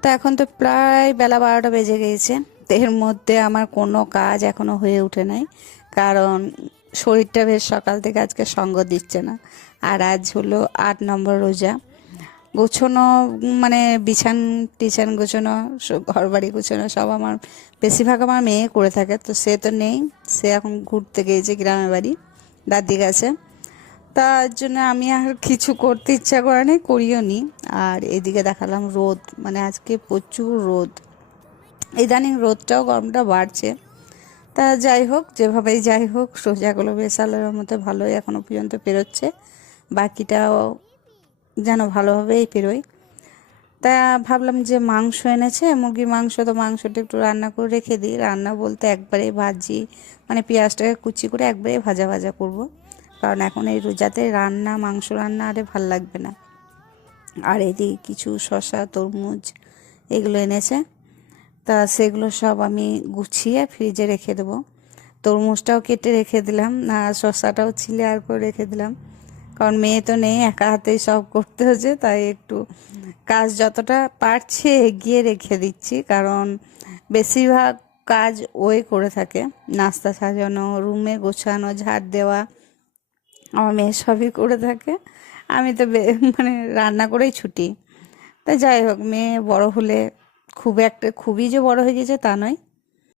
তো এখন তো প্রায় বেলা 12টা বেজে গিয়েছে। তো এর মধ্যে আমার কোনো কাজ এখনো হয়ে ওঠে নাই, কারণ শরীরটা বেশ সকাল থেকে আজকে সঙ্গ দিচ্ছে না। আর আজ হলো 8 নম্বর রোজা। গোছানো, মানে বিছান টিছান গোছানো, ঘর বাড়ি গোছানো সব আমার, বেশিরভাগ আমার মেয়ে করে থাকে। তো সে তো নেই, সে এখন ঘুরতে গিয়েছে গ্রামের বাড়ি দাদি কাছে। তার জন্য আমি আর কিছু করতে ইচ্ছা করে নাই, করিও নি। আর এদিকে দেখালাম রোদ, মানে আজকে প্রচুর রোদ। ইদানিং রোদটাও গরমটা বাড়ছে। তা যাই হোক, যেভাবেই যাই হোক, রোজাগুলো বেশ আল্লাহর মতো ভালোই এখনো পর্যন্ত পেরোচ্ছে। বাকিটাও যেন ভালোভাবেই পেরোয়। তা ভাবলাম যে মাংস এনেছে, মুরগির মাংস, তো মাংসটা একটু রান্না করে রেখে দিই। রান্না বলতে একবারে ভাজি, মানে পেঁয়াজটাকে কুচি করে একবারে ভাজা ভাজা করব। কারণ এখন এই রোজাতে রান্না, মাংস রান্না আরে ভাল লাগবে না। আর এদিকে কিছু শসা, তরমুজ এগুলো এনেছে। তা সেগুলো সব আমি গুছিয়ে ফ্রিজে রেখে দেবো। তরমুজটাও কেটে রেখে দিলাম, আর শসাটাও ছিলে আর করে রেখে দিলাম। কারণ মেয়ে তো নেই, একা হাতেই সব করতে হচ্ছে, তাই একটু কাজ যতটা পারছি এগিয়ে রেখে দিচ্ছি। কারণ বেশিরভাগ কাজ ওই করে থাকে, নাস্তা সাজানো, রুমে গোছানো, ঝাড় দেওয়া, আমার মেয়ে সবই করে থাকে। আমি তো মানে রান্না করেই ছুটি। তা যাই হোক, মেয়ে বড় হলে খুবই যে বড় হয়ে গেছে তা নয়,